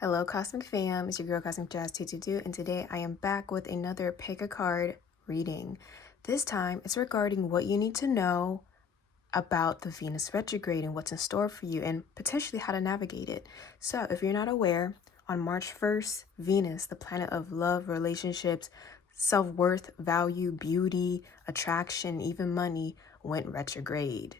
Hello, Cosmic Fam. It's your girl, Cosmic Jazz 222, and today I am back with another pick a card reading. This time, it's regarding what you need to know about the Venus retrograde and what's in store for you, and potentially how to navigate it. So, if you're not aware, on March 1st, Venus, the planet of love, relationships, self-worth, value, beauty, attraction, even money, went retrograde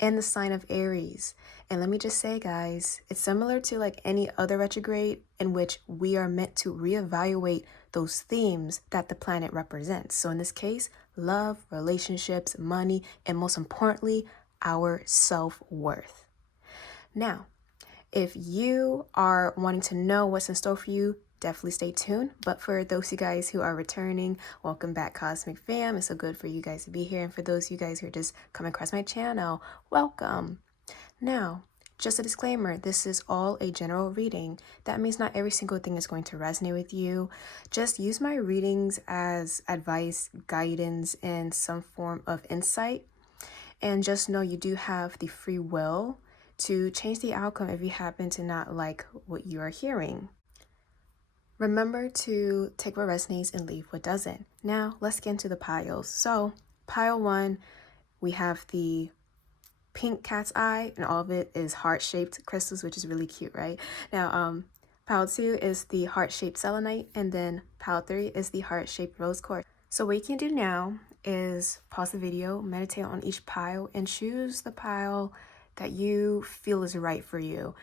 in the sign of Aries. And let me just say, guys, it's similar to like any other retrograde in which we are meant to reevaluate those themes that the planet represents. So in this case, love, relationships, money, and most importantly, our self-worth. Now, if you are wanting to know what's in store for you, definitely stay tuned. But for those of you guys who are returning, welcome back, Cosmic Fam. It's so good for you guys to be here. And for those of you guys who are just coming across my channel, welcome. Now, just a disclaimer, this is all a general reading. That means not every single thing is going to resonate with you. Just use my readings as advice, guidance, and some form of insight. And just know you do have the free will to change the outcome if you happen to not like what you are hearing. Remember to take what resonates and leave what doesn't. Now, let's get into the piles. So, pile 1, we have the pink cat's eye, and all of it is heart-shaped crystals, which is really cute, right? Now, pile 2 is the heart-shaped selenite, and then pile 3 is the heart-shaped rose quartz. So what you can do now is pause the video, meditate on each pile, and choose the pile that you feel is right for you.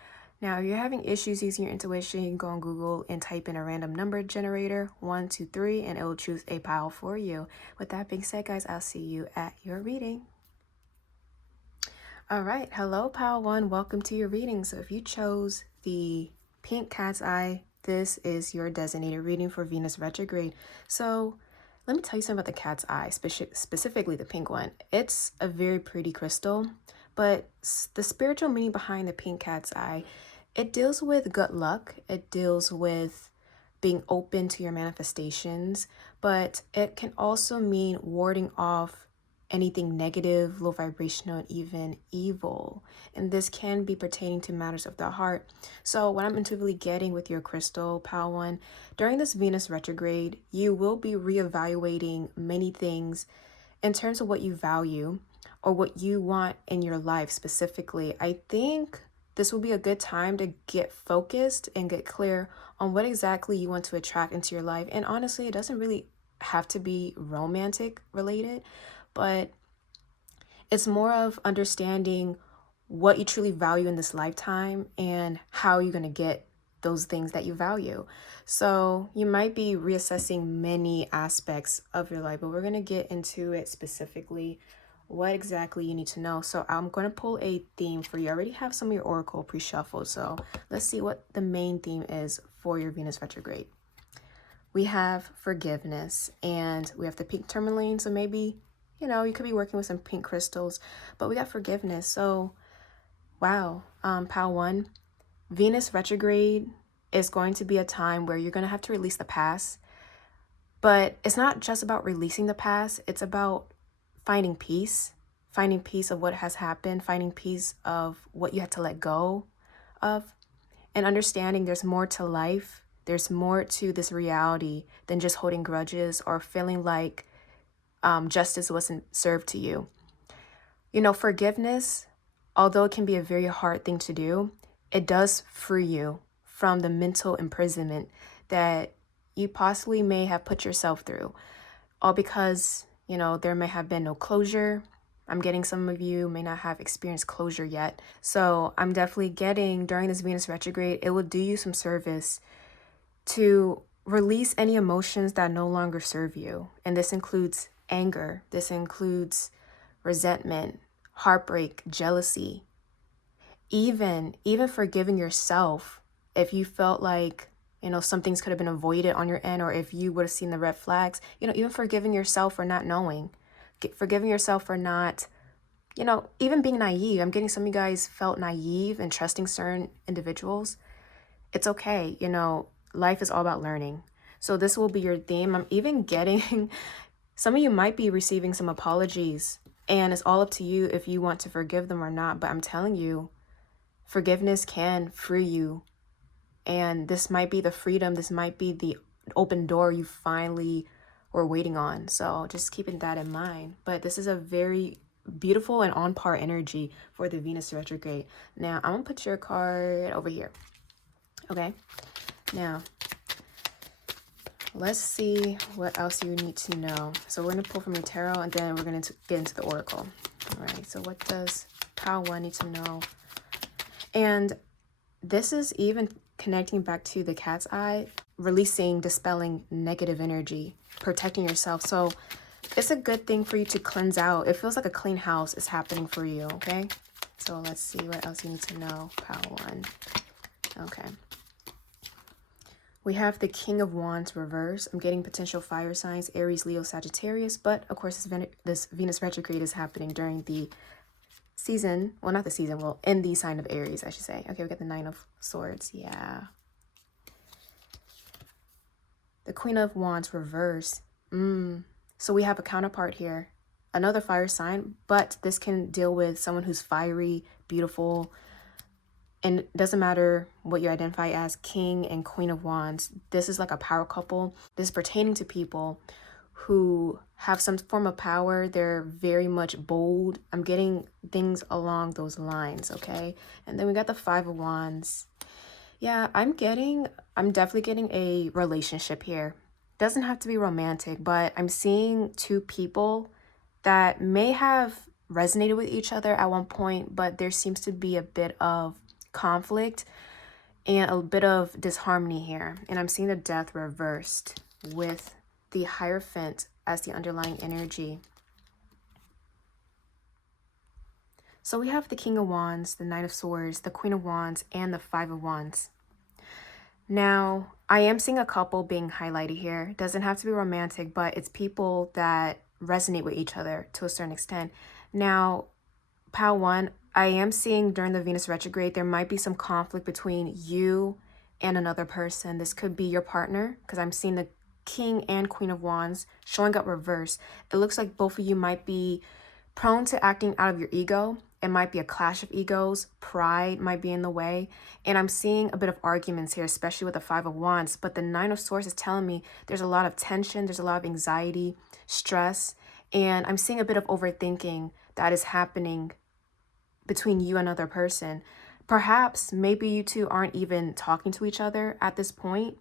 Now, if you're having issues using your intuition, you can go on Google and type in a random number generator, 1, 2, 3, and it will choose a pile for you. With that being said, guys, I'll see you at your reading. All right, hello, pile 1. Welcome to your reading. So if you chose the pink cat's eye, this is your designated reading for Venus retrograde. So let me tell you something about the cat's eye, specifically the pink one. It's a very pretty crystal, but the spiritual meaning behind the pink cat's eye, it deals with good luck. It deals with being open to your manifestations, but it can also mean warding off anything negative, low vibrational, and even evil. And this can be pertaining to matters of the heart. So what I'm intuitively getting with your crystal, pile 1, during this Venus retrograde, you will be reevaluating many things in terms of what you value or what you want in your life specifically. I think this will be a good time to get focused and get clear on what exactly you want to attract into your life. And honestly, it doesn't really have to be romantic related, but it's more of understanding what you truly value in this lifetime and how you're going to get those things that you value. So you might be reassessing many aspects of your life, but we're going to get into it specifically, what exactly you need to know. So I'm going to pull a theme for you. I already have some of your oracle pre-shuffled, so let's see what the main theme is for your Venus retrograde. We have forgiveness, and we have the pink tourmaline, so maybe you could be working with some pink crystals, but we got forgiveness. So, wow, pile 1, Venus retrograde is going to be a time where you're going to have to release the past, but it's not just about releasing the past. It's about finding peace of what has happened, finding peace of what you had to let go of, and understanding there's more to life. There's more to this reality than just holding grudges or feeling like justice wasn't served to you. Forgiveness, although it can be a very hard thing to do, it does free you from the mental imprisonment that you possibly may have put yourself through, all because, there may have been no closure. I'm getting some of you may not have experienced closure yet. So I'm definitely getting during this Venus retrograde, it will do you some service to release any emotions that no longer serve you. And this includes anger, this includes resentment, heartbreak, jealousy, even forgiving yourself if you felt like some things could have been avoided on your end, or if you would have seen the red flags, even forgiving yourself for not knowing, forgiving yourself for not even being naive. I'm getting some of you guys felt naive and trusting certain individuals. It's okay. Life is all about learning. So this will be your theme. I'm even getting some of you might be receiving some apologies, and it's all up to you if you want to forgive them or not. But I'm telling you, forgiveness can free you And this might be the freedom, this might be the open door you finally were waiting on. So just keeping that in mind. But this is a very beautiful and on par energy for the Venus retrograde. Now, I'm going to put your card over here. Okay. Now, let's see what else you need to know. So we're going to pull from your tarot, and then we're going to get into the oracle. All right. So what does pile 1 need to know? And this is even connecting back to the cat's eye, releasing, dispelling negative energy, protecting yourself. So it's a good thing for you to cleanse out. It feels like a clean house is happening for you, okay? So let's see what else you need to know. Pile 1. Okay. We have the King of Wands reverse. I'm getting potential fire signs, Aries, Leo, Sagittarius. But, of course, this Venus retrograde is happening during the season. Well, not the season. Well, in the sign of Aries, I should say. Okay, we got the 9 of Swords. Yeah. The Queen of Wands reverse. So we have a counterpart here. Another fire sign. But this can deal with someone who's fiery, beautiful. And it doesn't matter what you identify as, King and Queen of Wands. This is like a power couple. This is pertaining to people who have some form of power. They're very much bold. I'm getting things along those lines, okay? And then we got the 5 of Wands. Yeah, I'm definitely getting a relationship here. Doesn't have to be romantic, but I'm seeing 2 people that may have resonated with each other at one point, but there seems to be a bit of conflict and a bit of disharmony here. And I'm seeing the Death reversed with the Hierophant as the underlying energy. So we have the King of Wands, the Knight of Swords, the Queen of Wands, and the 5 of Wands. Now, I am seeing a couple being highlighted here. It doesn't have to be romantic, but it's people that resonate with each other to a certain extent. Now, pile 1, I am seeing during the Venus retrograde, there might be some conflict between you and another person. This could be your partner, because I'm seeing the King and Queen of Wands showing up reverse. It looks like both of you might be prone to acting out of your ego. It might be a clash of egos. Pride might be in the way. And I'm seeing a bit of arguments here, especially with the 5 of Wands. But the 9 of Swords is telling me there's a lot of tension. There's a lot of anxiety, stress. And I'm seeing a bit of overthinking that is happening between you and another person. Perhaps maybe you two aren't even talking to each other at this point.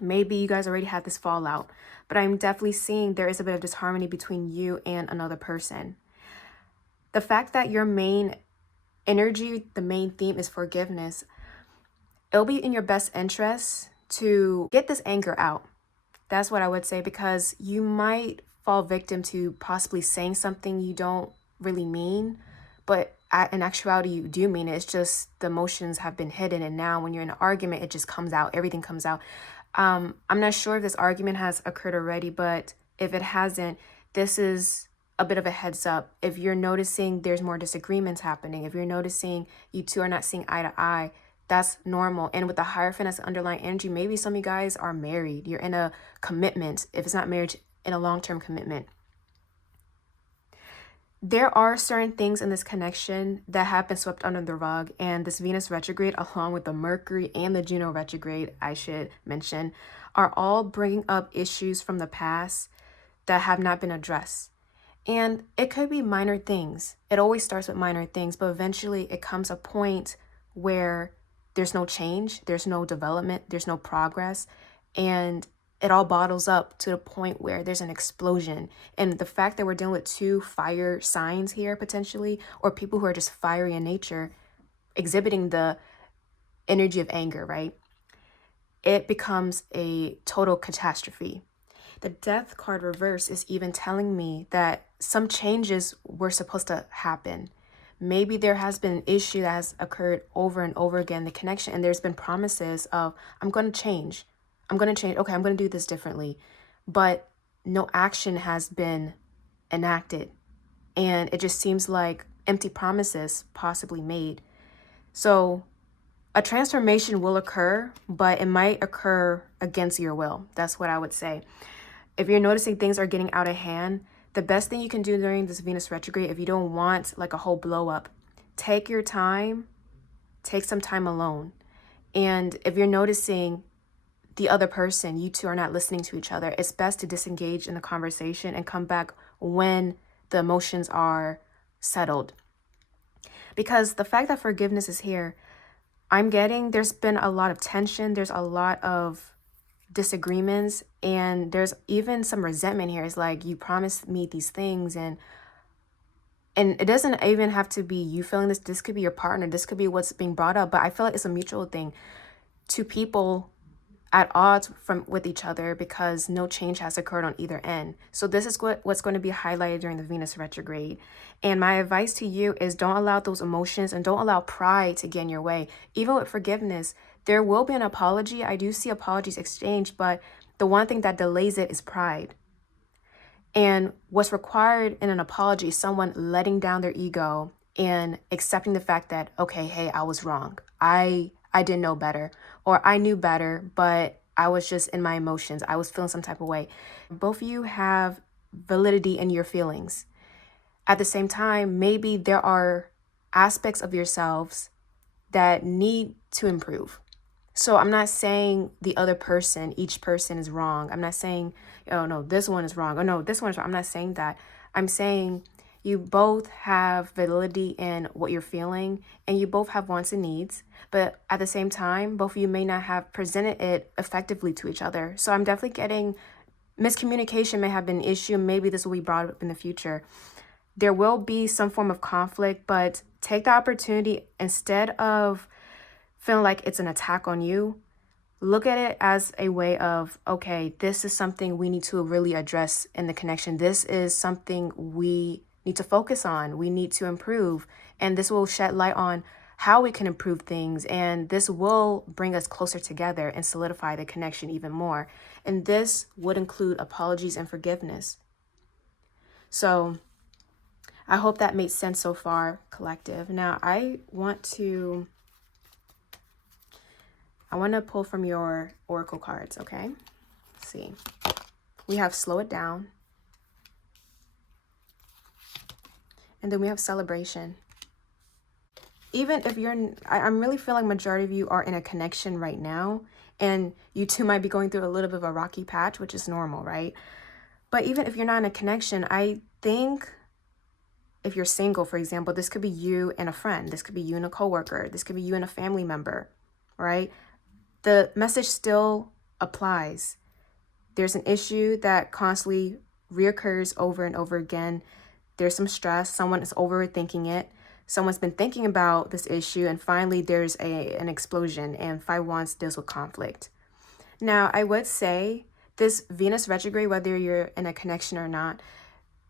Maybe you guys already had this fallout, but I'm definitely seeing there is a bit of disharmony between you and another person. The fact that your main energy, the main theme is forgiveness, it'll be in your best interest to get this anger out. That's what I would say, because you might fall victim to possibly saying something you don't really mean, but in actuality, you do mean it. It's just the emotions have been hidden. And now when you're in an argument, it just comes out. Everything comes out. I'm not sure if this argument has occurred already, but if it hasn't, this is a bit of a heads up. If you're noticing there's more disagreements happening, if you're noticing you two are not seeing eye to eye, that's normal. And with the Hierophant as the underlying energy, maybe some of you guys are married. You're in a commitment. If it's not marriage, in a long-term commitment. There are certain things in this connection that have been swept under the rug, and this Venus retrograde, along with the Mercury and the Juno retrograde, I should mention, are all bringing up issues from the past that have not been addressed. And it could be minor things. It always starts with minor things, but eventually it comes a point where there's no change, there's no development, there's no progress, and it all bottles up to the point where there's an explosion. And the fact that we're dealing with 2 fire signs here potentially, or people who are just fiery in nature, exhibiting the energy of anger, right? It becomes a total catastrophe. The Death card reverse is even telling me that some changes were supposed to happen. Maybe there has been an issue that has occurred over and over again, the connection, and there's been promises of, I'm going to change. Okay, I'm going to do this differently. But no action has been enacted. And it just seems like empty promises possibly made. So a transformation will occur, but it might occur against your will. That's what I would say. If you're noticing things are getting out of hand, the best thing you can do during this Venus retrograde, if you don't want like a whole blow up, take your time, take some time alone. And if you're noticing the other person, you two are not listening to each other, it's best to disengage in the conversation and come back when the emotions are settled. Because the fact that forgiveness is here, there's been a lot of tension, there's a lot of disagreements, and there's even some resentment here. It's like, you promised me these things, and it doesn't even have to be you feeling this. This could be your partner. This could be what's being brought up. But I feel like it's a mutual thing. Two people at odds with each other because no change has occurred on either end. So this is what's going to be highlighted during the Venus retrograde. And my advice to you is, don't allow those emotions and don't allow pride to get in your way. Even with forgiveness, there will be an apology. I do see apologies exchanged, but the one thing that delays it is pride. And what's required in an apology is someone letting down their ego and accepting the fact that, okay, hey, I was wrong. I didn't know better, or I knew better, but I was just in my emotions. I was feeling some type of way. Both of you have validity in your feelings. At the same time, maybe there are aspects of yourselves that need to improve. So I'm not saying the other person, each person is wrong. I'm not saying, oh no, this one is wrong. Oh no, this one is wrong. I'm not saying that. I'm saying you both have validity in what you're feeling, and you both have wants and needs. But at the same time, both of you may not have presented it effectively to each other. So I'm definitely getting miscommunication may have been an issue. Maybe this will be brought up in the future. There will be some form of conflict, but take the opportunity, instead of feeling like it's an attack on you, look at it as a way of, okay, this is something we need to really address in the connection. This is something we need to focus on. We need to improve. And this will shed light on how we can improve things. And this will bring us closer together and solidify the connection even more. And this would include apologies and forgiveness. So I hope that made sense so far, collective. Now I want to pull from your oracle cards, okay? Let's see. We have slow it down. And then we have celebration. Even if I'm really feeling majority of you are in a connection right now, and you two might be going through a little bit of a rocky patch, which is normal, right? But even if you're not in a connection, I think if you're single, for example, this could be you and a friend. This could be you and a coworker. This could be you and a family member, right? The message still applies. There's an issue that constantly reoccurs over and over again. There's some stress. Someone is overthinking it. Someone's been thinking about this issue, and finally there's an explosion, and 5 Wands deals with conflict. Now, I would say this Venus retrograde, whether you're in a connection or not,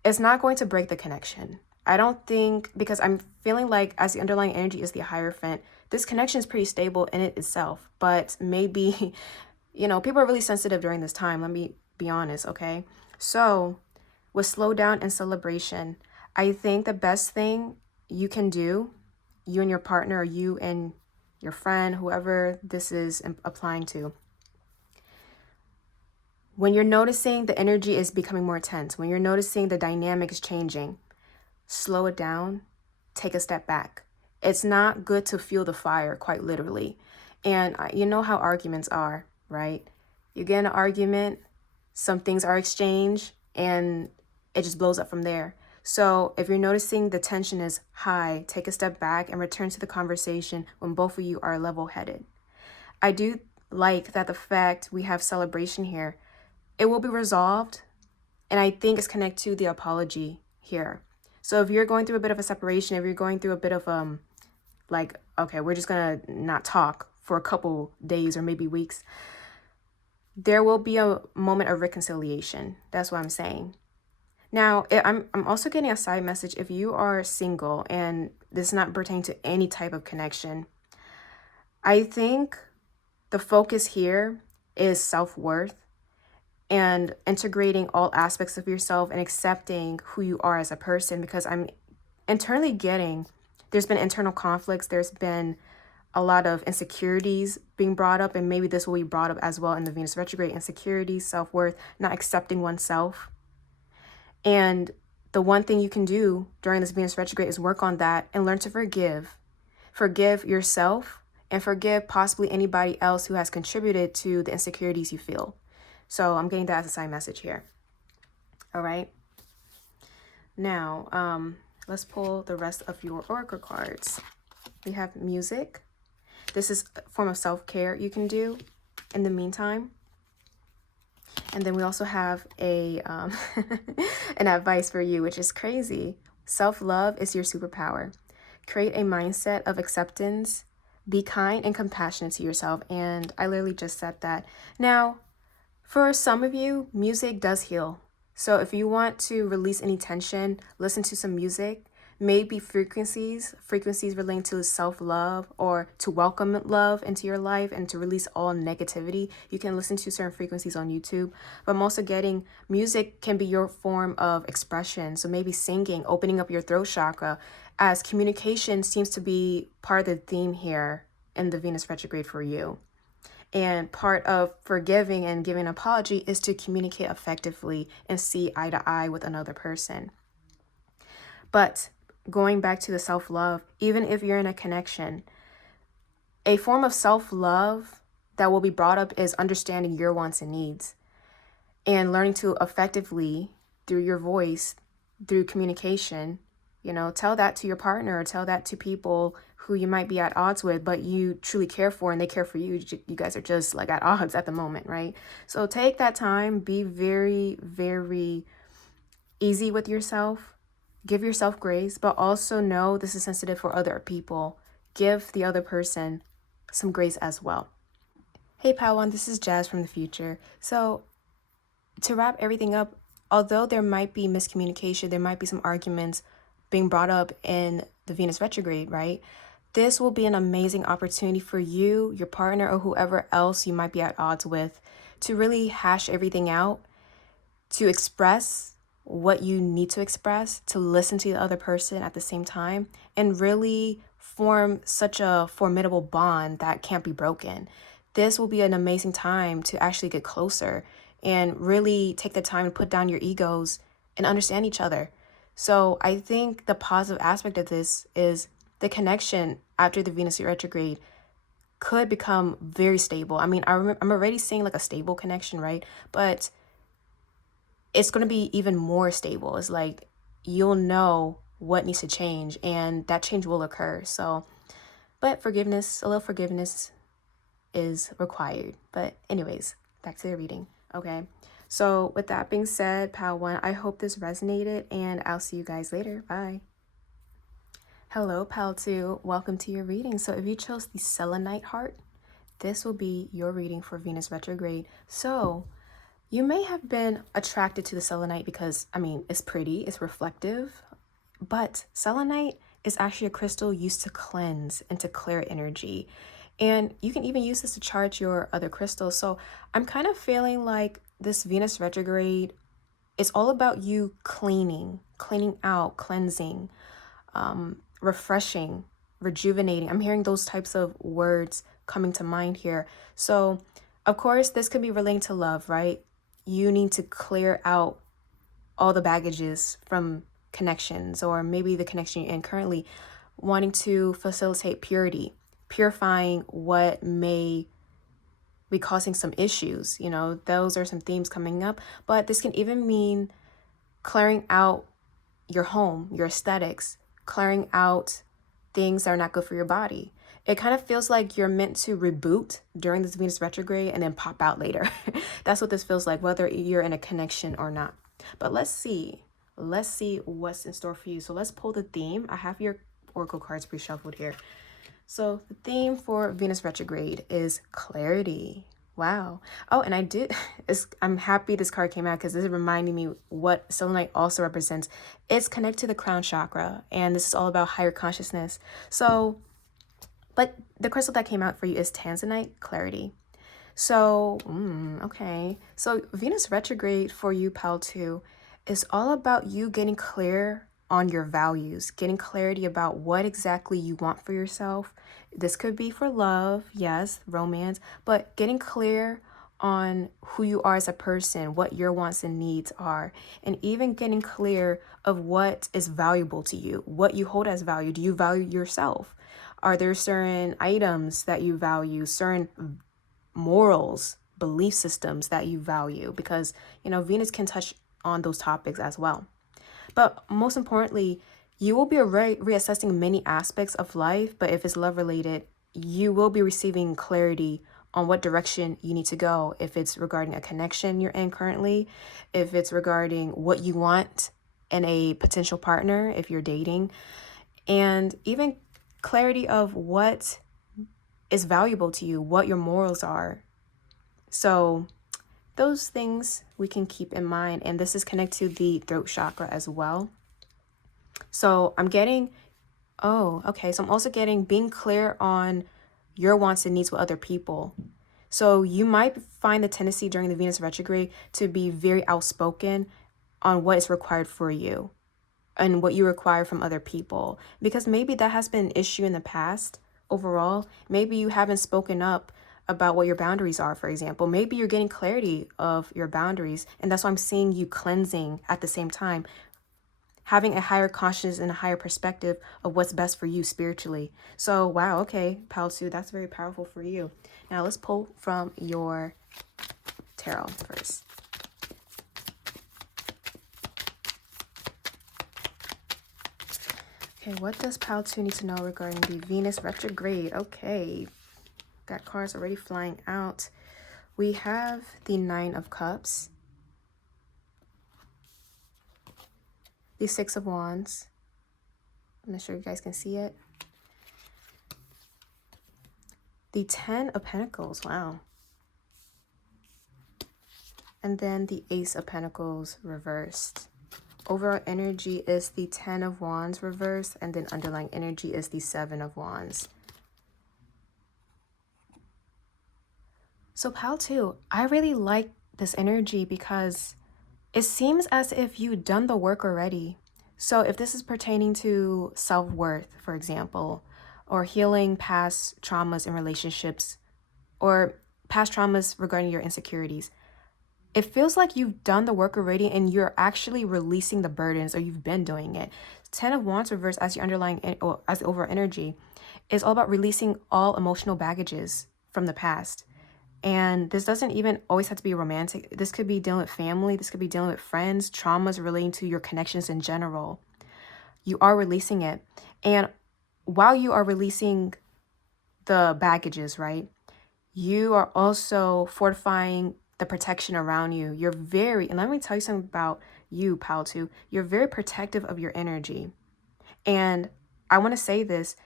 is not going to break the connection. I don't think, because I'm feeling like as the underlying energy is the Hierophant, this connection is pretty stable in it itself, but maybe, people are really sensitive during this time. Let me be honest, okay? So with slow down and celebration, I think the best thing you can do, you and your partner, or you and your friend, whoever this is applying to, when you're noticing the energy is becoming more tense, when you're noticing the dynamic is changing, slow it down, take a step back. It's not good to feel the fire, quite literally. And you know how arguments are, right? You get in an argument, some things are exchanged, and it just blows up from there. So if you're noticing the tension is high, take a step back and return to the conversation when both of you are level-headed. I do like that the fact we have celebration here, it will be resolved, and I think it's connected to the apology here. So if you're going through a bit of a separation, if you're going through a bit of okay, we're just gonna not talk for a couple days or maybe weeks, there will be a moment of reconciliation. That's what I'm saying. Now, I'm also getting a side message. If you are single and this is not pertaining to any type of connection, I think the focus here is self-worth and integrating all aspects of yourself and accepting who you are as a person, because I'm internally getting, there's been internal conflicts, there's been a lot of insecurities being brought up, and maybe this will be brought up as well in the Venus retrograde, insecurities, self-worth, not accepting oneself. And the one thing you can do during this Venus retrograde is work on that and learn to forgive. Forgive yourself and forgive possibly anybody else who has contributed to the insecurities you feel. So I'm getting that as a sign message here. All right. Now, let's pull the rest of your oracle cards. We have music. This is a form of self-care you can do in the meantime. And then we also have a an advice for you, which is crazy. Self-love is your superpower. Create a mindset of acceptance. Be kind and compassionate to yourself. And I literally just said that. Now, for some of you, music does heal. So if you want to release any tension, listen to some music. Maybe frequencies relating to self-love or to welcome love into your life and to release all negativity. You can listen to certain frequencies on YouTube, but I'm also getting music can be your form of expression. So maybe singing, opening up your throat chakra, as communication seems to be part of the theme here in the Venus retrograde for you. And part of forgiving and giving an apology is to communicate effectively and see eye to eye with another person. But going back to the self-love, even if you're in a connection, a form of self-love that will be brought up is understanding your wants and needs and learning to effectively, through your voice, through communication, tell that to your partner or tell that to people who you might be at odds with, but you truly care for and they care for you. You guys are just like at odds at the moment, right? So take that time, be very, very easy with yourself. Give yourself grace, but also know this is sensitive for other people. Give the other person some grace as well. Hey Pawan, this is Jazz from the future. So to wrap everything up, although there might be miscommunication, there might be some arguments being brought up in the Venus retrograde, right? This will be an amazing opportunity for you, your partner, or whoever else you might be at odds with to really hash everything out, to express what you need to express, to listen to the other person at the same time, and really form such a formidable bond that can't be broken. This will be an amazing time to actually get closer and really take the time to put down your egos and understand each other. So I think the positive aspect of this is the connection after the Venus retrograde could become very stable. I mean, I'm already seeing like a stable connection, right? But it's going to be even more stable. It's like you'll know what needs to change and that change will occur. So, but a little forgiveness is required. But anyways, back to the reading. Okay. So with that being said, Pal 1, I hope this resonated and I'll see you guys later. Bye. Hello, Pal 2. Welcome to your reading. So if you chose the Selenite heart, this will be your reading for Venus retrograde. So you may have been attracted to the selenite because, it's pretty, it's reflective, but selenite is actually a crystal used to cleanse and to clear energy. And you can even use this to charge your other crystals. So I'm kind of feeling like this Venus retrograde is all about you cleaning out, cleansing, refreshing, rejuvenating. I'm hearing those types of words coming to mind here. So, of course, this could be relating to love, right? You need to clear out all the baggages from connections, or maybe the connection you're in currently, wanting to facilitate purity, purifying what may be causing some issues. Those are some themes coming up, but this can even mean clearing out your home, your aesthetics, clearing out things that are not good for your body. It kind of feels like you're meant to reboot during this Venus retrograde and then pop out later. That's what this feels like, whether you're in a connection or not. But let's see what's in store for you. So let's pull the theme. I have your oracle cards pre-shuffled here. So the theme for Venus retrograde is clarity. Wow. Oh, and I'm happy this card came out because this is reminding me what selenite also represents. It's connected to the crown chakra, and this is all about higher consciousness. So, but the crystal that came out for you is tanzanite, clarity. So, okay. So Venus retrograde for you, Pal 2, is all about you getting clear on your values, getting clarity about what exactly you want for yourself. This could be for love, yes, romance, but getting clear on who you are as a person, what your wants and needs are, and even getting clear of what is valuable to you, what you hold as value. Do you value yourself? Are there certain items that you value, certain morals, belief systems that you value? Because, Venus can touch on those topics as well. But most importantly, you will be reassessing many aspects of life, but if it's love related, you will be receiving clarity on what direction you need to go. If it's regarding a connection you're in currently, if it's regarding what you want in a potential partner, if you're dating, and even clarity of what is valuable to you, what your morals are. So those things we can keep in mind. And this is connected to the throat chakra as well. So I'm getting, so I'm also getting being clear on your wants and needs with other people. So you might find the tendency during the Venus retrograde to be very outspoken on what is required for you and what you require from other people. Because maybe that has been an issue in the past overall. Maybe you haven't spoken up about what your boundaries are, for example. Maybe you're getting clarity of your boundaries, and that's why I'm seeing you cleansing at the same time, having a higher consciousness and a higher perspective of what's best for you spiritually. So, wow, okay, Palsu, that's very powerful for you. Now, let's pull from your tarot first. Okay, what does Palsu need to know regarding the Venus retrograde? Okay, got cards already flying out. We have the Nine of Cups, the Six of Wands. I'm not sure if you guys can see it. The Ten of Pentacles, wow. And then the Ace of Pentacles reversed. Overall energy is the Ten of Wands reversed, and then underlying energy is the Seven of Wands. So Pal 2, I really like this energy because it seems as if you've done the work already. So if this is pertaining to self-worth, for example, or healing past traumas in relationships, or past traumas regarding your insecurities, it feels like you've done the work already and you're actually releasing the burdens, or you've been doing it. Ten of Wands reversed as your underlying, or as the overall energy, is all about releasing all emotional baggages from the past. And this doesn't even always have to be romantic. This could be dealing with family. This could be dealing with friends, traumas relating to your connections in general. You are releasing it. And while you are releasing the baggages, right, you are also fortifying the protection around you. And let me tell you something about you, Pal 2. You're very protective of your energy. And I want to say this,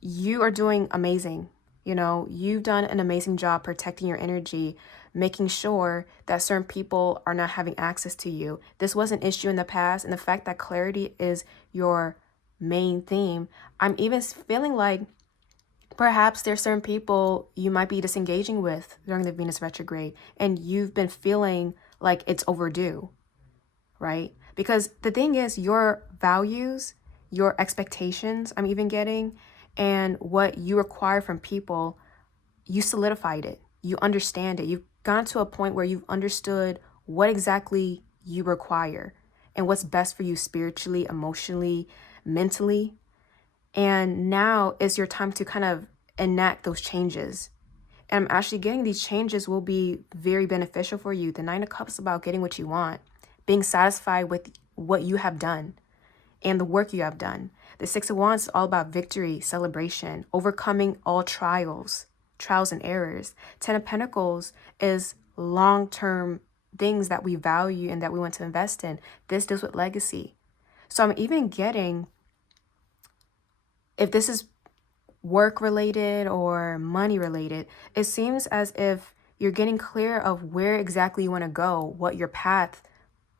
you are doing amazing. You've done an amazing job protecting your energy, making sure that certain people are not having access to you. This was an issue in the past, and the fact that clarity is your main theme, I'm even feeling like perhaps there's certain people you might be disengaging with during the Venus retrograde, and you've been feeling like it's overdue, right? Because the thing is, your values, your expectations, I'm even getting, and what you require from people, you solidified it. You understand it. You've gone to a point where you've understood what exactly you require and what's best for you spiritually, emotionally, mentally. And now is your time to kind of enact those changes. And I'm actually getting these changes will be very beneficial for you. The Nine of Cups is about getting what you want, being satisfied with what you have done and the work you have done. The Six of Wands is all about victory, celebration, overcoming all trials and errors. Ten of Pentacles is long-term things that we value and that we want to invest in. This deals with legacy. So I'm even getting, if this is work related or money related, it seems as if you're getting clear of where exactly you want to go, what your path,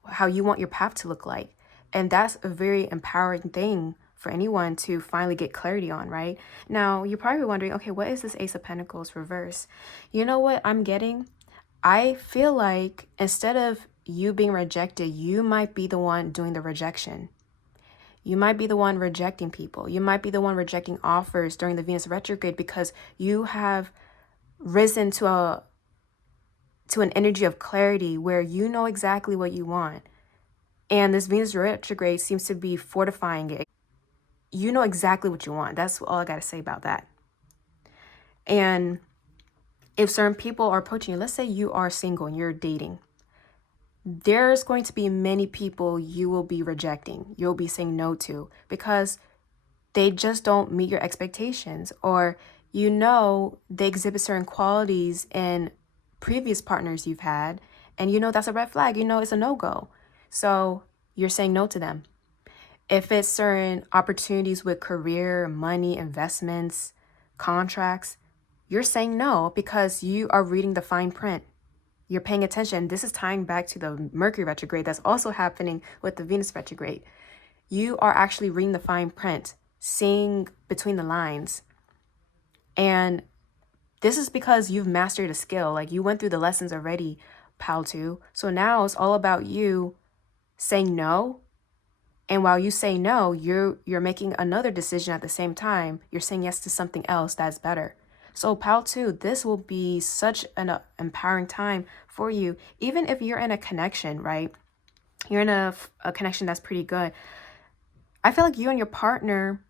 how you want your path to look like. And that's a very empowering thing for anyone to finally get clarity on, right? Now, you're probably wondering, okay, what is this Ace of Pentacles reverse? You know what I'm getting? I feel like instead of you being rejected, you might be the one doing the rejection. You might be the one rejecting people. You might be the one rejecting offers during the Venus retrograde because you have risen to an energy of clarity where you know exactly what you want. And this Venus retrograde seems to be fortifying it. you know exactly what you want. That's all I got to say about that. And if certain people are approaching you, let's say you are single and you're dating, there's going to be many people you will be rejecting, you'll be saying no to, because they just don't meet your expectations, or they exhibit certain qualities in previous partners you've had, and that's a red flag, it's a no-go. So you're saying no to them. If it's certain opportunities with career, money, investments, contracts, you're saying no because you are reading the fine print. You're paying attention. This is tying back to the Mercury retrograde that's also happening with the Venus retrograde. You are actually reading the fine print, seeing between the lines. And this is because you've mastered a skill. Like, you went through the lessons already, pal 2. So now it's all about you saying no. And while you say no, you're making another decision at the same time. You're saying yes to something else that's better. So pal 2, this will be such an empowering time for you. Even if you're in a connection, right? You're in a connection that's pretty good. I feel like you and your partner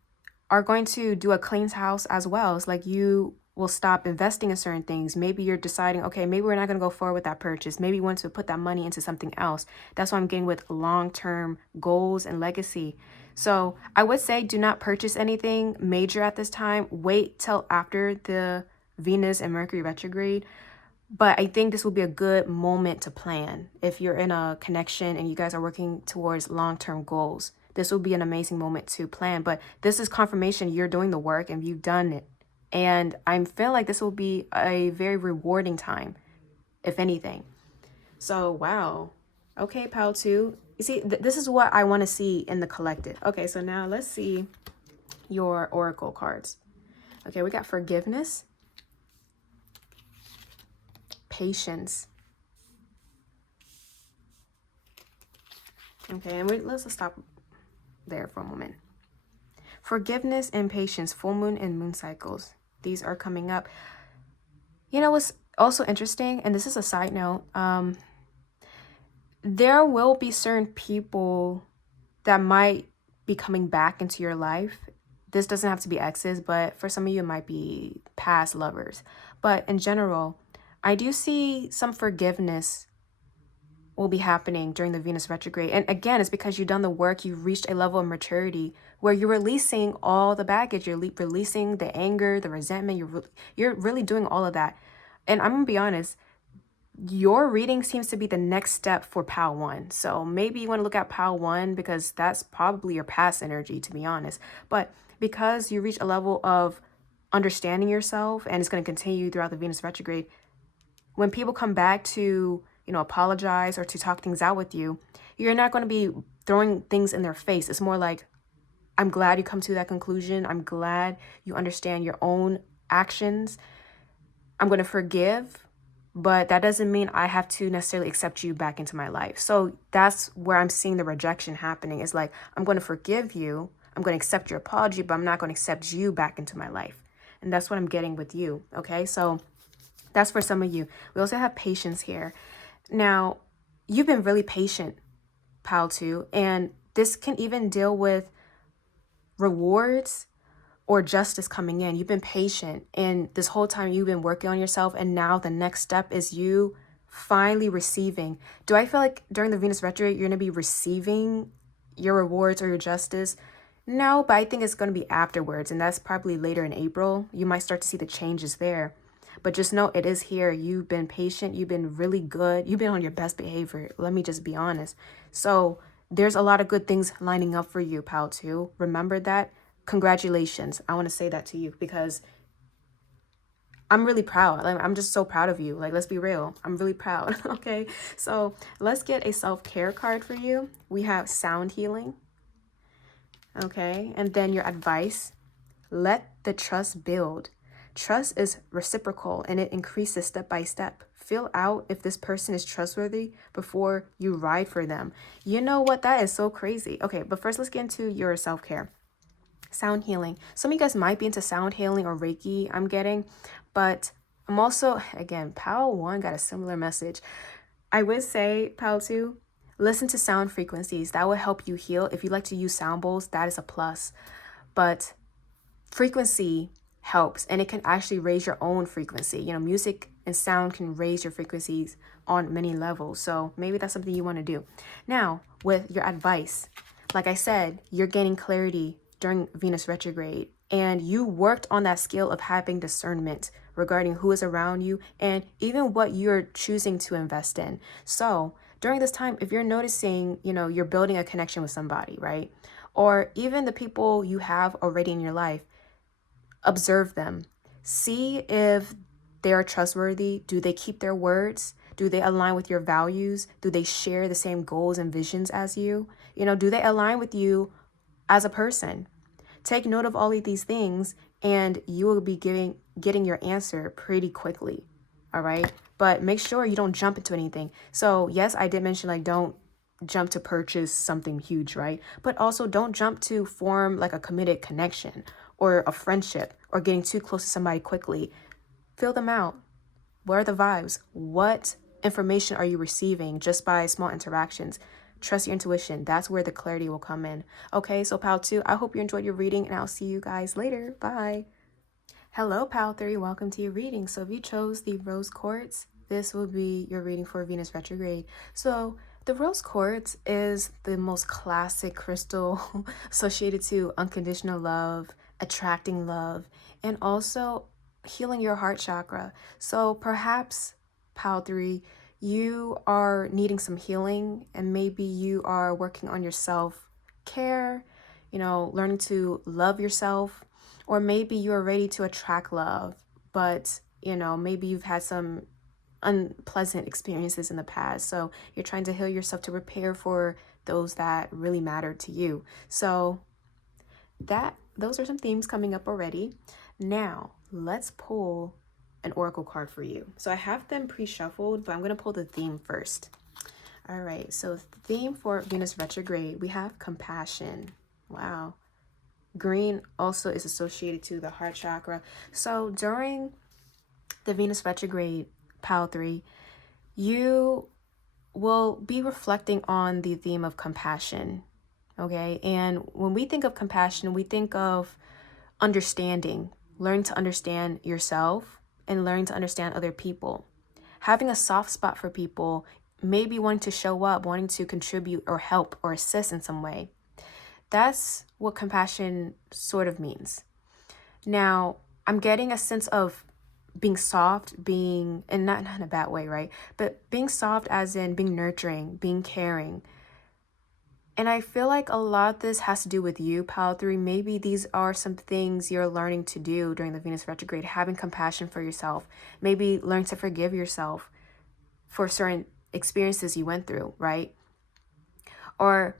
are going to do a cleanse house as well. It's like you will stop investing in certain things. Maybe you're deciding, okay, maybe we're not going to go forward with that purchase. Maybe you want to put that money into something else. That's what I'm getting with long-term goals and legacy. So I would say do not purchase anything major at this time. Wait till after the Venus and Mercury retrograde. But I think this will be a good moment to plan. If you're in a connection and you guys are working towards long-term goals, this will be an amazing moment to plan. But this is confirmation you're doing the work and you've done it. And I feel like this will be a very rewarding time, if anything. So, wow. Okay, pal 2. You see, this is what I want to see in the collective. Okay, so now let's see your oracle cards. Okay, we got forgiveness, patience. Okay, and let's just stop there for a moment. Forgiveness and patience, full moon and moon cycles. These are coming up. You know what's also interesting, and this is a side note, there will be certain people that might be coming back into your life. This doesn't have to be exes, but for some of you, it might be past lovers. But in general, I do see some forgiveness will be happening during the Venus retrograde. And again, it's because you've done the work, you've reached a level of maturity where you're releasing all the baggage, you're releasing the anger, the resentment, you're really doing all of that. And I'm gonna be honest, your reading seems to be the next step for pal 1. So maybe you want to look at pal 1 because that's probably your past energy, to be honest. But because you reach a level of understanding yourself, and it's going to continue throughout the Venus retrograde, when people come back to apologize or to talk things out with you, you're not going to be throwing things in their face. It's more like, I'm glad you come to that conclusion. I'm glad you understand your own actions. I'm going to forgive, but that doesn't mean I have to necessarily accept you back into my life. So that's where I'm seeing the rejection happening. It's like, I'm going to forgive you. I'm going to accept your apology, but I'm not going to accept you back into my life. And that's what I'm getting with you. Okay, so that's for some of you. We also have patience here. Now, you've been really patient, pal 2, and this can even deal with rewards or justice coming in. You've been patient, and this whole time you've been working on yourself, and now the next step is you finally receiving. Do I feel like during the Venus retrograde you're going to be receiving your rewards or your justice? No, but I think it's going to be afterwards, and that's probably later in April. You might start to see the changes there. But just know it is here. You've been patient. You've been really good. You've been on your best behavior. Let me just be honest. So there's a lot of good things lining up for you, pal 2. Remember that. Congratulations. I want to say that to you because I'm really proud. Like, I'm just so proud of you. Like, let's be real. I'm really proud. Okay. So let's get a self-care card for you. We have sound healing. Okay. And then your advice. Let the trust build. Trust is reciprocal and it increases step by step. Feel out if this person is trustworthy before you ride for them. You know what? That is so crazy. Okay, but first let's get into your self-care. Sound healing. Some of you guys might be into sound healing or Reiki, I'm getting, but I'm also, again, pal 1 got a similar message. I would say, pal 2, listen to sound frequencies. That will help you heal. If you like to use sound bowls, that is a plus. but frequency helps, and it can actually raise your own frequency. You know, music and sound can raise your frequencies on many levels. So maybe that's something you want to do. Now, with your advice, like I said, you're gaining clarity during Venus retrograde, and you worked on that skill of having discernment regarding who is around you and even what you're choosing to invest in. So during this time, if you're noticing, you know, you're building a connection with somebody, right? Or even the people you have already in your life, observe them. See if they are trustworthy. Do they keep their words? Do they align with your values? Do they share the same goals and visions as you? You know, do they align with you as a person? Take note of all of these things and you will be getting your answer pretty quickly. All right? But make sure you don't jump into anything. So, yes, I did mention like don't jump to purchase something huge, right? But also don't jump to form like a committed connection or a friendship or getting too close to somebody quickly. Feel them out. What are the vibes? What information are you receiving just by small interactions? Trust your intuition. That's where the clarity will come in. Okay, so Pal 2, I hope you enjoyed your reading and I'll see you guys later. Bye. Hello, Pal 3. Welcome to your reading. So if you chose the Rose Quartz, this will be your reading for Venus retrograde. So the Rose Quartz is the most classic crystal associated to unconditional love, attracting love, and also healing your heart chakra. So perhaps, Pal 3, you are needing some healing and maybe you are working on your self-care, you know, learning to love yourself, or maybe you're ready to attract love, but, you know, maybe you've had some unpleasant experiences in the past. So you're trying to heal yourself to prepare for those that really matter to you. So those are some themes coming up already. Now, let's pull an oracle card for you. So I have them pre-shuffled, but I'm going to pull the theme first. All right, so the theme for Venus retrograde, we have compassion. Wow. Green also is associated to the heart chakra. So during the Venus retrograde, Pal 3, you will be reflecting on the theme of compassion. Okay, and when we think of compassion, we think of understanding, learning to understand yourself and learning to understand other people. Having a soft spot for people, maybe wanting to show up, wanting to contribute or help or assist in some way. That's what compassion sort of means. Now, I'm getting a sense of being soft, being, and not in a bad way, right? But being soft as in being nurturing, being caring. And I feel like a lot of this has to do with you, Pal 3. Maybe these are some things you're learning to do during the Venus retrograde, having compassion for yourself. Maybe learn to forgive yourself for certain experiences you went through, right? Or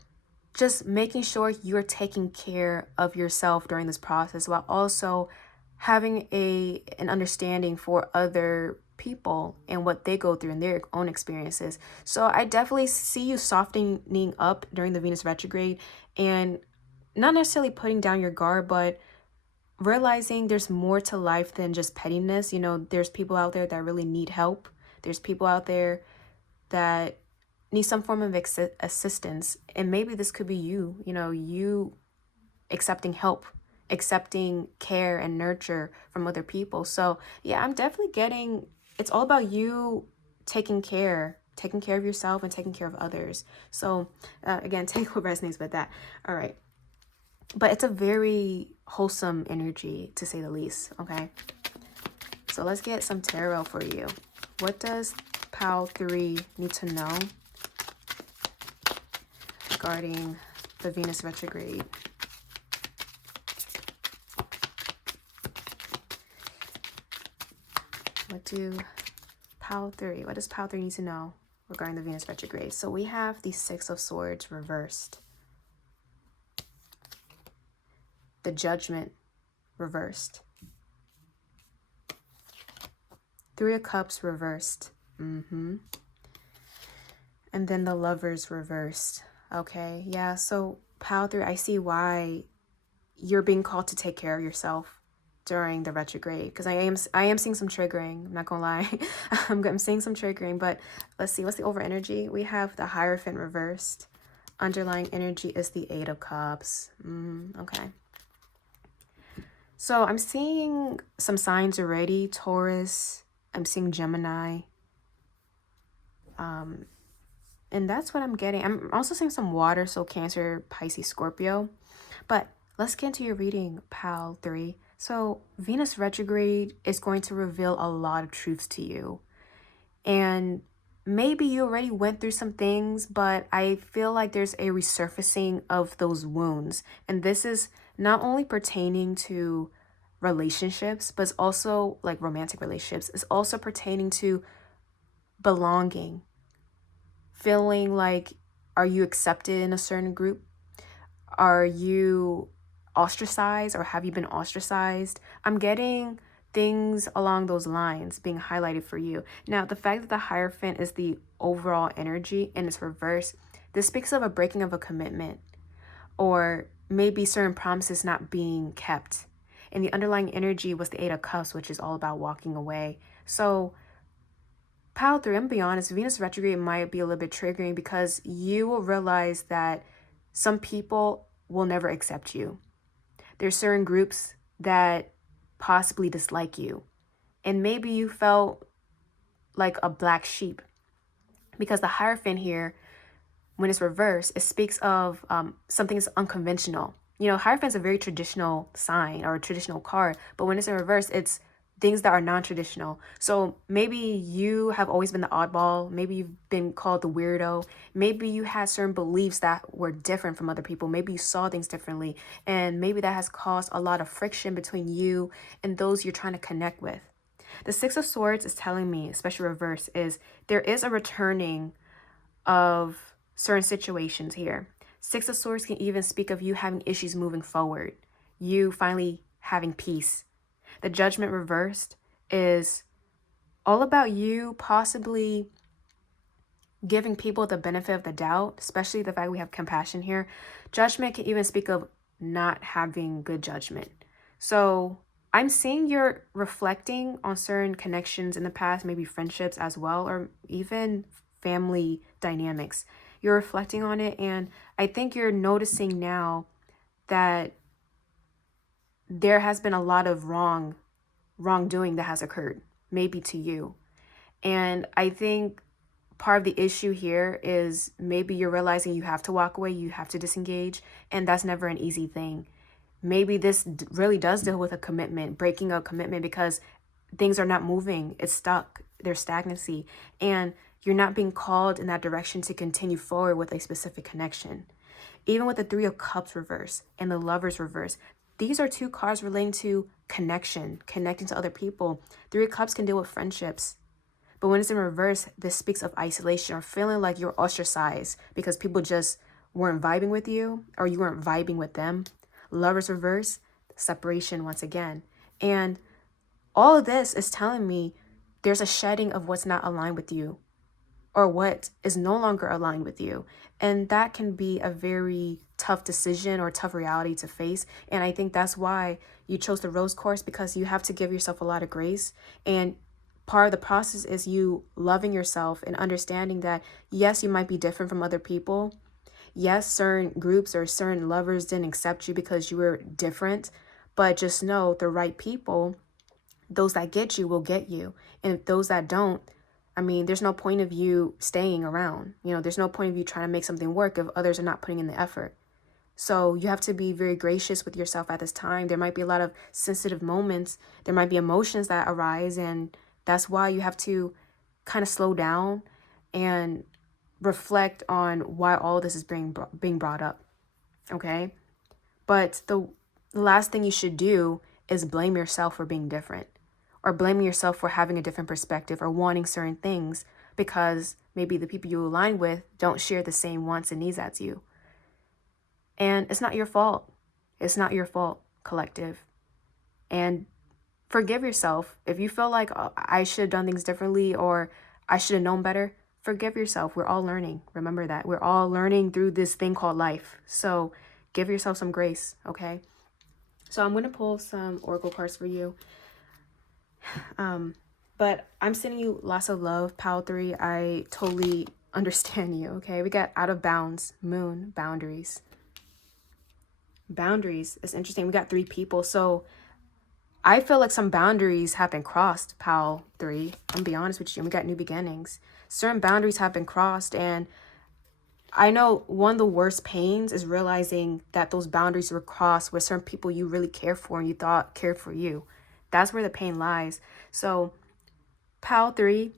just making sure you're taking care of yourself during this process while also having an understanding for other people and what they go through in their own experiences. So I definitely see you softening up during the Venus retrograde and not necessarily putting down your guard, but realizing there's more to life than just pettiness. You know, there's people out there that really need help. There's people out there that need some form of assistance, and maybe this could be you, you know, you accepting help, accepting care and nurture from other people. So yeah, I'm definitely getting, it's all about you taking care of yourself and taking care of others. So again, take what resonates with that. All right, but it's a very wholesome energy to say the least. Okay, so let's get some tarot for you. What does Pal 3 need to know regarding the Venus retrograde? What does Pal 3 need to know regarding the Venus retrograde? So we have the Six of Swords reversed, the Judgment reversed, Three of Cups reversed, and then the Lovers reversed. Okay, yeah, so Pal 3, I see why you're being called to take care of yourself during the retrograde, because I am seeing some triggering. I'm not gonna lie. I'm seeing some triggering, but let's see, what's the over energy? We have the Hierophant reversed. Underlying energy is the Eight of Cups. Okay. So I'm seeing some signs already. Taurus, I'm seeing Gemini. And that's what I'm getting. I'm also seeing some water, so Cancer, Pisces, Scorpio. But let's get into your reading, pal 3. So Venus retrograde is going to reveal a lot of truths to you. And maybe you already went through some things, but I feel like there's a resurfacing of those wounds. And this is not only pertaining to relationships, but it's also like romantic relationships. It's also pertaining to belonging, feeling like, are you accepted in a certain group? Are you ostracized, or have you been ostracized? I'm getting things along those lines being highlighted for you. Now, the fact that the Hierophant is the overall energy and it's reversed, this speaks of a breaking of a commitment, or maybe certain promises not being kept. And the underlying energy was the Eight of Cups, which is all about walking away. So, pile 3, I'm gonna be honest, Venus retrograde might be a little bit triggering because you will realize that some people will never accept you. There's certain groups that possibly dislike you. And maybe you felt like a black sheep because the Hierophant here, when it's reversed, it speaks of something that's unconventional. You know, Hierophant is a very traditional sign or a traditional card, but when it's in reverse, it's things that are non-traditional. So maybe you have always been the oddball. Maybe you've been called the weirdo. Maybe you had certain beliefs that were different from other people. Maybe you saw things differently. And maybe that has caused a lot of friction between you and those you're trying to connect with. The Six of Swords is telling me, especially reverse, is there is a returning of certain situations here. Six of Swords can even speak of you having issues moving forward, you finally having peace. The Judgment reversed is all about you possibly giving people the benefit of the doubt, especially the fact we have compassion here. Judgment can even speak of not having good judgment. So I'm seeing you're reflecting on certain connections in the past, maybe friendships as well, or even family dynamics. You're reflecting on it, and I think you're noticing now that there has been a lot of wrongdoing that has occurred, maybe to you. And I think part of the issue here is maybe you're realizing you have to walk away, you have to disengage, and that's never an easy thing. Maybe this really does deal with a commitment, breaking a commitment because things are not moving, it's stuck, there's stagnancy, and you're not being called in that direction to continue forward with a specific connection. Even with the Three of Cups reverse and the Lovers reverse, these are two cards relating to connection, connecting to other people. Three of Cups can deal with friendships. But when it's in reverse, this speaks of isolation or feeling like you're ostracized because people just weren't vibing with you or you weren't vibing with them. Lovers reverse, separation once again. And all of this is telling me there's a shedding of what's not aligned with you or what is no longer aligned with you. And that can be a very tough decision or tough reality to face. And I think that's why you chose the rose course, because you have to give yourself a lot of grace. And part of the process is you loving yourself and understanding that, yes, you might be different from other people. Yes, certain groups or certain lovers didn't accept you because you were different. But just know the right people, those that get you will get you. And those that don't, I mean, there's no point of you staying around. You know, there's no point of you trying to make something work if others are not putting in the effort. So you have to be very gracious with yourself at this time. There might be a lot of sensitive moments. There might be emotions that arise. And that's why you have to kind of slow down and reflect on why all this is being brought up. Okay? But the last thing you should do is blame yourself for being different, or blaming yourself for having a different perspective or wanting certain things because maybe the people you align with don't share the same wants and needs as you. And it's not your fault. It's not your fault, collective. And forgive yourself. If you feel like, oh, I should have done things differently or I should have known better, forgive yourself. We're all learning. Remember that. We're all learning through this thing called life. So give yourself some grace, okay? So I'm going to pull some oracle cards for you. But I'm sending you lots of love, Pal 3. I totally understand you, okay? We got out of bounds, moon, boundaries. Boundaries is interesting. We got 3 people. So I feel like some boundaries have been crossed, pal 3. I'm gonna be honest with you. We got new beginnings. Certain boundaries have been crossed, and I know one of the worst pains is realizing that those boundaries were crossed with certain people you really care for and you thought cared for you. That's where the pain lies. So, pal 3,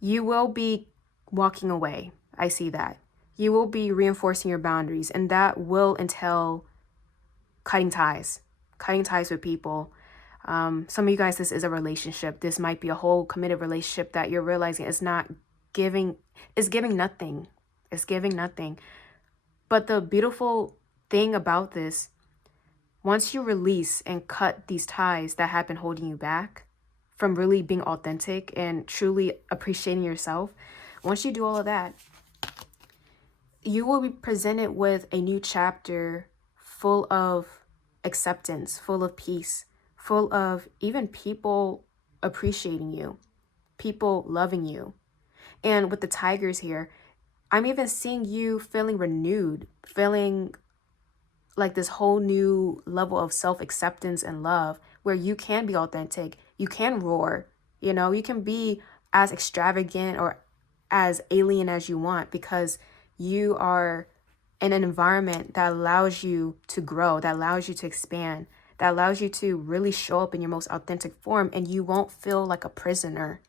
you will be walking away. I see that. You will be reinforcing your boundaries, and that will entail cutting ties with people. Some of you guys, this is a relationship. This might be a whole committed relationship that you're realizing is not giving, is giving nothing. It's giving nothing. But the beautiful thing about this, once you release and cut these ties that have been holding you back from really being authentic and truly appreciating yourself, once you do all of that, you will be presented with a new chapter full of acceptance, full of peace, full of even people appreciating you, people loving you. And with the tigers here, I'm even seeing you feeling renewed, feeling like this whole new level of self-acceptance and love where you can be authentic, you can roar, you can be as extravagant or as alien as you want because you are in an environment that allows you to grow, that allows you to expand, that allows you to really show up in your most authentic form, and you won't feel like a prisoner.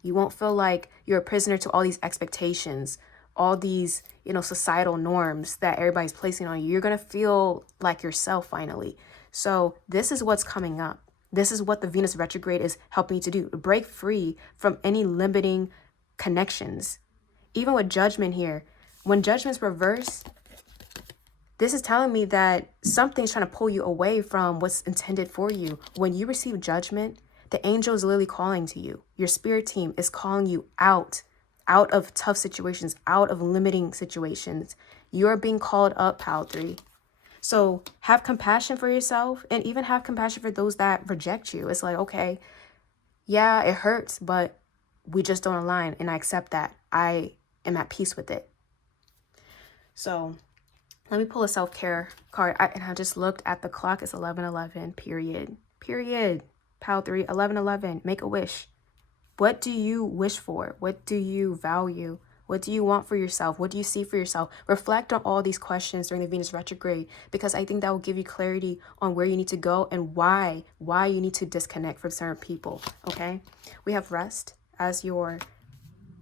You won't feel like you're a prisoner to all these expectations, all these, societal norms that everybody's placing on you. You're going to feel like yourself finally. So this is what's coming up. This is what the Venus retrograde is helping you to do. Break free from any limiting connections. Even with judgment here, when judgment's reversed, this is telling me that something's trying to pull you away from what's intended for you. When you receive judgment, the angel is literally calling to you. Your spirit team is calling you out of tough situations, out of limiting situations. You're being called up, pal 3. So have compassion for yourself and even have compassion for those that reject you. It's like, okay, yeah, it hurts, but we just don't align, and I accept that. I am at peace with it. So let me pull a self-care card. I just looked at the clock. It's 11:11, period. Pal 3, 11:11, make a wish. What do you wish for? What do you value? What do you want for yourself? What do you see for yourself? Reflect on all these questions during the Venus retrograde, because I think that will give you clarity on where you need to go and why you need to disconnect from certain people, okay? We have rest as your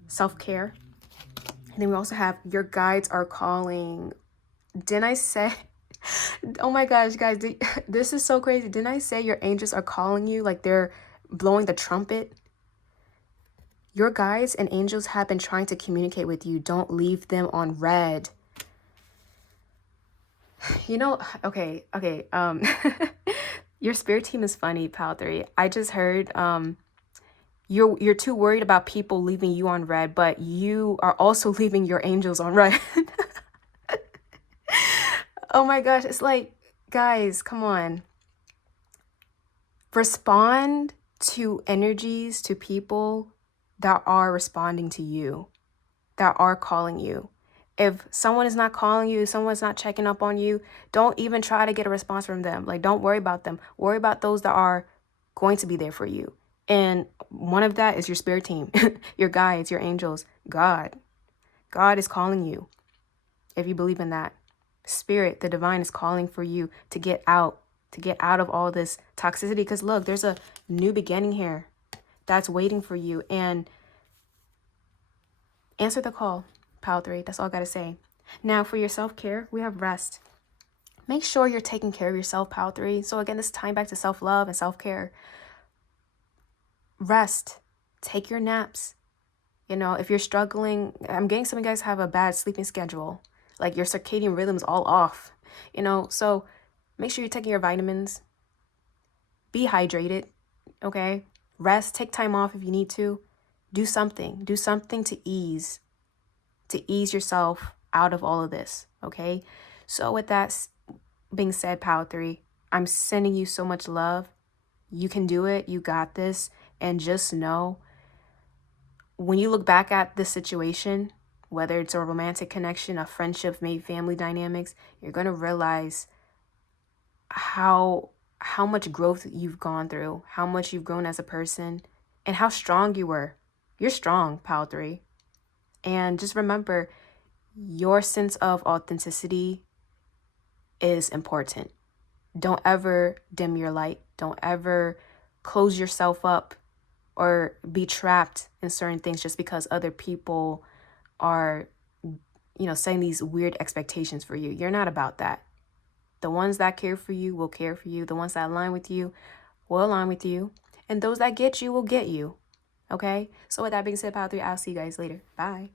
self-care. And then we also have your guides are calling. Didn't I say... Oh my gosh, guys, this is so crazy. Didn't I say your angels are calling you like they're blowing the trumpet? Your guides and angels have been trying to communicate with you. Don't leave them on red. Okay. Your spirit team is funny, pal 3. I just heard you're too worried about people leaving you on red, but you are also leaving your angels on red. Oh my gosh, it's like, guys, come on. Respond to energies, to people that are responding to you, that are calling you. If someone is not calling you, someone's not checking up on you, don't even try to get a response from them. Like, don't worry about them. Worry about those that are going to be there for you. And one of that is your spirit team, your guides, your angels, God. God is calling you, if you believe in that. Spirit, the divine, is calling for you to get out of all this toxicity. Because look, there's a new beginning here that's waiting for you. And answer the call, pal 3. That's all I gotta say. Now for your self-care, we have rest. Make sure you're taking care of yourself, pal 3. So again, this is tying back to self-love and self-care. Rest. Take your naps. If you're struggling, I'm getting some of you guys have a bad sleeping schedule. Like your circadian rhythm is all off. So make sure you're taking your vitamins. Be hydrated, okay? Rest, take time off if you need to. Do something to ease yourself out of all of this, okay? So with that being said, pal 3, I'm sending you so much love. You can do it. You got this. And just know, when you look back at this situation, whether it's a romantic connection, a friendship, maybe family dynamics, you're going to realize how how much growth you've gone through, how much you've grown as a person, and how strong you were. You're strong, Pile 3. And just remember, your sense of authenticity is important. Don't ever dim your light. Don't ever close yourself up or be trapped in certain things just because other people are, setting these weird expectations for you. You're not about that. The ones that care for you will care for you. The ones that align with you will align with you. And those that get you will get you. Okay? So with that being said, Pile 3, I'll see you guys later. Bye.